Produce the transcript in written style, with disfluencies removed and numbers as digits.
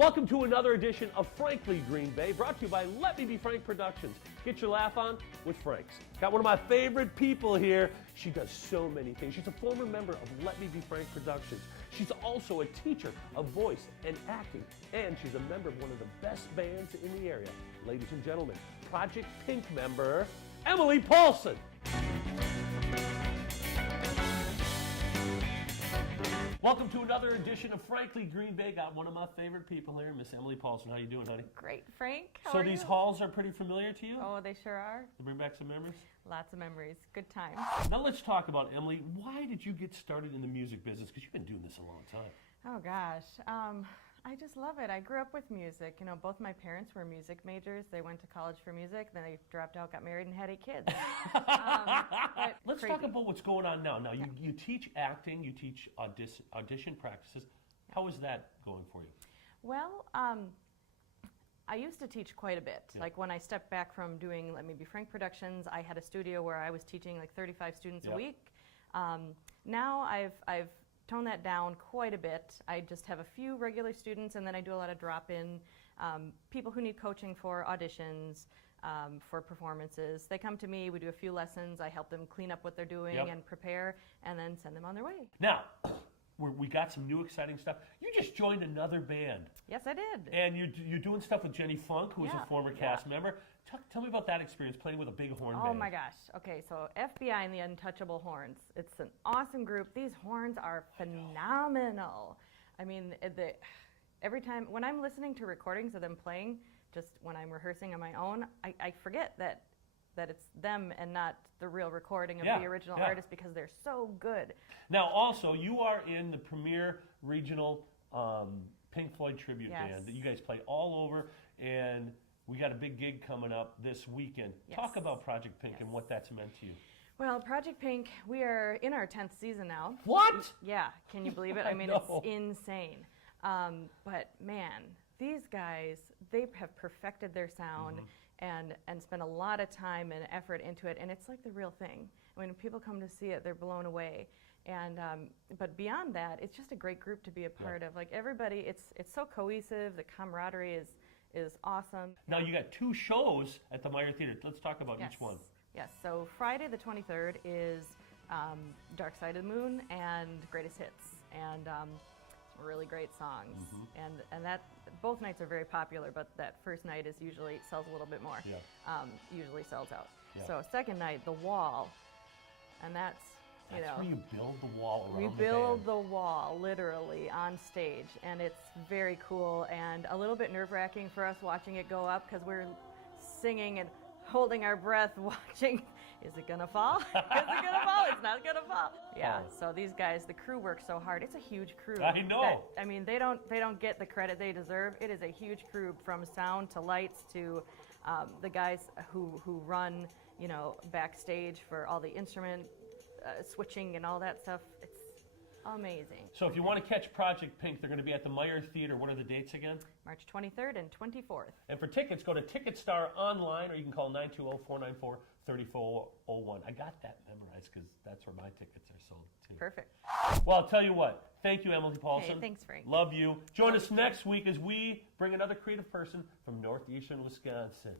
Welcome to another edition of Frankly Green Bay, brought to you by Let Me Be Frank Productions. Get your laugh on with Frank's. Got one of my favorite people here. She does so many things. She's a former member of Let Me Be Frank Productions. She's also a teacher of voice and acting, and she's a member of one of the best bands in the area. Ladies and gentlemen, Project Pink member, Emily Paulsen. Welcome to another edition of Frankly Green Bay. Got one of my favorite people here, Miss Emily Paulsen. How you doing, honey? Great, Frank. How so are these you? halls are pretty familiar to you? Oh, they sure are. They bring back some memories? Lots of memories. Good times. Now let's talk about, Emily, why did you get started in the music business? Because you've been doing this a long time. Oh, gosh. I just love it. I grew up with music. You know, both my parents were music majors. They went to college for music. Then they dropped out, got married, and had 8 kids. Let's talk about what's going on now. Now, you teach acting. You teach audition practices. How is that going for you? Well, I used to teach quite a bit. Like when I stepped back from doing Let Me Be Frank Productions, I had a studio where I was teaching like 35 students a week. Now I've toned that down quite a bit. I just have a few regular students, and then I do a lot of drop-in people who need coaching for auditions, for performances. They come to me, we do a few lessons, I help them clean up what they're doing and prepare, and then send them on their way. Now, we got some new exciting stuff. You just joined another band. Yes, I did. And you're doing stuff with Jenny Funk, who is a former cast member. Tell me about that experience, playing with a big horn band. Oh my gosh. Okay, so FBI and the Untouchable Horns. It's an awesome group. These horns are phenomenal. I mean, every time, when I'm listening to recordings of them playing, just when I'm rehearsing on my own, I forget that it's them and not the real recording of the original artist, because they're so good. Now, also, you are in the premier regional Pink Floyd tribute band that you guys play all over, and we got a big gig coming up this weekend. Talk about Project Pink and what that's meant to you. Well, Project Pink, we are in our 10th season now. What? Yeah, can you believe it? I mean, it's insane. But man, these guys, they have perfected their sound and spend a lot of time and effort into it, and it's like the real thing. I mean, when people come to see it, they're blown away. And but beyond that, it's just a great group to be a part of. Like everybody, it's so cohesive. The camaraderie is awesome. Now you got 2 shows at the Meyer Theater. Let's talk about each one. Yes. So Friday the 23rd is Dark Side of the Moon and Greatest Hits, and really great songs. And that both nights are very popular, but that first night is usually sells a little bit more. Usually sells out. So second night, The Wall, and that's where you build the wall around the band. We build the wall, literally, on stage, and it's very cool and a little bit nerve-wracking for us watching it go up, because we're singing and holding our breath, watching, is it gonna fall? Is it gonna fall? It's not gonna fall. Yeah, so these guys, the crew works so hard. It's a huge crew. I know. I mean, they don't get the credit they deserve. It is a huge crew, from sound to lights to the guys who run, backstage for all the instrument switching and all that stuff. It's amazing. So if you want to catch Project Pink, they're going to be at the Meyer Theater. What are the dates again? March 23rd and 24th. And for tickets, go to TicketStar online, or you can call 920-494-3401. I got that memorized because that's where my tickets are sold too. Perfect. Well, I'll tell you what. Thank you, Emily Paulsen. Hey, thanks, Frank. Love you. Join us next week as we bring another creative person from northeastern Wisconsin.